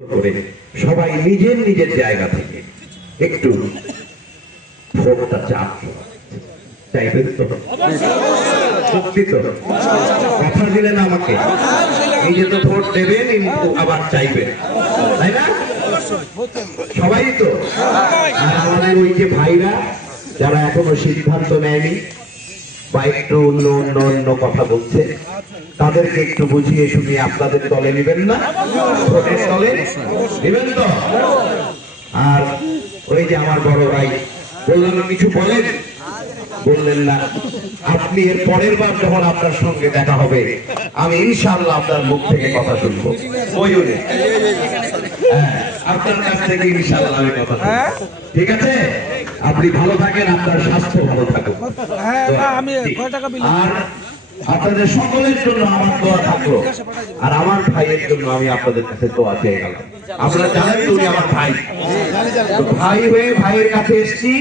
করে সবাই নিজের নিজের জায়গা থেকে একটু ভোটটা চাপ চাইবেন তো সত্যি কথা দিলেন আমাকে। নিজে তো ভোট দেবেন কিন্তু আবার চাইবেন। তাই না? সবাই তো। আমাদের ওই যে ভাইরা, যারা এখনও সিদ্ধান্ত নেয়নি বা একটু অন্য অন্য অন্য কথা বলছে। তাদেরকে একটু বুঝিয়ে শুনিয়ে আপনাদের দলে নেবেন না? দলে নেবেন তো? আর ওই যে আমার বড় ভাই বললাম কিছু বলেন? বললেন না। আপনি এর পরের বার যখন আপনার সঙ্গে দেখা হবে আমি ইনশাআল্লাহ আপনার মুখ থেকে কথা শুনব। হ্যাঁ, আপনার কাছ থেকে ইনশাআল্লাহ আমি কথা ঠিক আছে? আপনি ভালো থাকেন আপনার স্বাস্থ্য ভালো থাকুক। হ্যাঁ না আমি কয় টাকা বিল আর আপনাদের সকলের জন্য আমার দোয়া থাকল। আর আমার ভাইয়ের জন্য আমি আপনাদের কাছে দোয়া চেয়ে গেলাম। আপনারা জানেন তো উনি আমার ভাই। ভাই হয়ে ভাইয়ের কাছে এসেছি।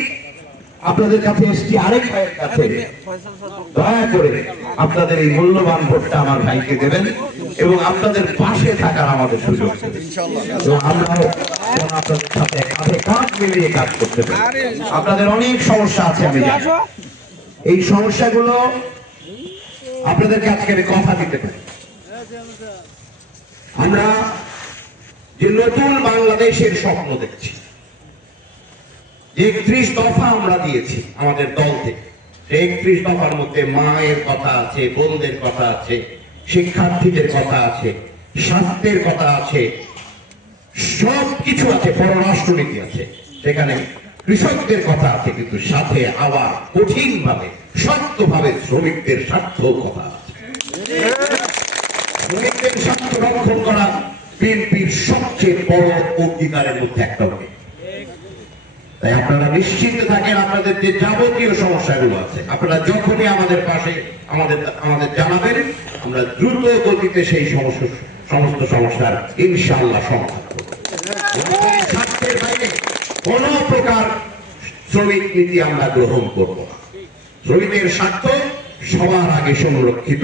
আপনাদের কাছে এসেছি আরেক ভাইয়ের কাছে। দয়া করে আপনাদের এই মূল্যবান ভোটটা আমার ভাইকে দেবেন। এবং আপনাদের পাশে থাকার আমাদের সুযোগ। আমরাও আপনাদের সাথে কাঁধে কাঁধ মিলিয়ে কাজ করতে পারি। আপনাদের অনেক সমস্যা আছে, আমি এই সমস্যাগুলো আপনাদেরকে আজকে আমি কথা দিতে পারি। আমরা যে নতুন বাংলাদেশের স্বপ্ন দেখছি, যে একত্রিশ দফা আমরা দিয়েছি আমাদের দল থেকে সেই একত্রিশ দফার মধ্যে মায়ের কথা আছে, বোনদের কথা আছে শিক্ষার্থীদের কথা আছে, স্বাস্থ্যের কথা আছে সব কিছু আছে, পররাষ্ট্রনীতি আছে। সেখানে কৃষকদের কথা আছে, কিন্তু সাথে আবার কঠিন ভাবে শক্ত ভাবে শ্রমিকদের স্বার্থ কথা আছে। শ্রমিকদের স্বার্থ রক্ষণ করা বিএনপির সবচেয়ে বড় অঙ্গীকারের মধ্যে একটা তাই আপনারা নিশ্চিন্ত থাকেন, আপনাদের যে যাবতীয় সমস্যাগুলো আছে, আপনারা যখনই আমাদের পাশে, আমাদের আমাদের জানাবেন, আমরা দ্রুত গতিতে সেই সমস্যা সমস্ত সমস্যার ইনশাআল্লাহ সমাধান স্বার্থের কোন প্রকার শ্রমিক নীতি আমরা গ্রহণ করব না। শ্রমিকের স্বার্থ সবার আগে সংরক্ষিত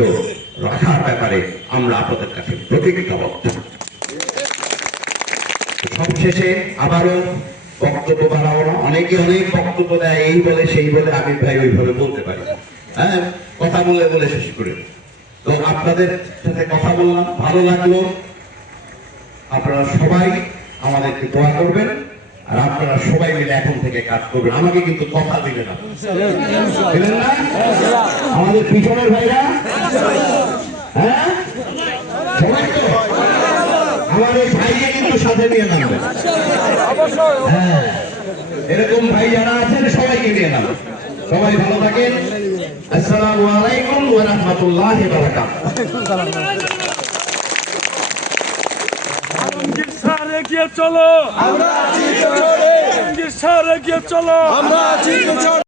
রাখার ব্যাপারে আমরা আপনাদের কাছে প্রতিজ্ঞাবদ্ধ। সবশেষে আবারও বক্তব্য বাড়াবো না অনেকে অনেক বক্তব্য দেয়, এই বলে, সেই বলে আমি ভাই ওইভাবে বলতে পারি হ্যাঁ? কথা বলে বলে শেষ করে। তো আপনাদের সাথে কথা বললাম, ভালো লাগল। আপনারা সবাই আমাদেরকে দোয়া করবেন, আর আপনারা সবাই মিলে এখন থেকে কাজ করবেন। আমাকে কিন্তু কথা দিলেন না? আমাদের পিছনের ভাইরা? হ্যাঁ? আমার এই ভাইকে কিন্তু সাথে নিয়ে নামবে হ্যাঁ। এরকম ভাই যারা আছেন সবাইকে দিয়ে নামবে সবাই ভালো থাকেন। আসসালামু আলাইকুম ওয়া রাহমাতুল্লাহি ওয়া বারাকাতুহু। চলো আমরা চলো আমরা আছি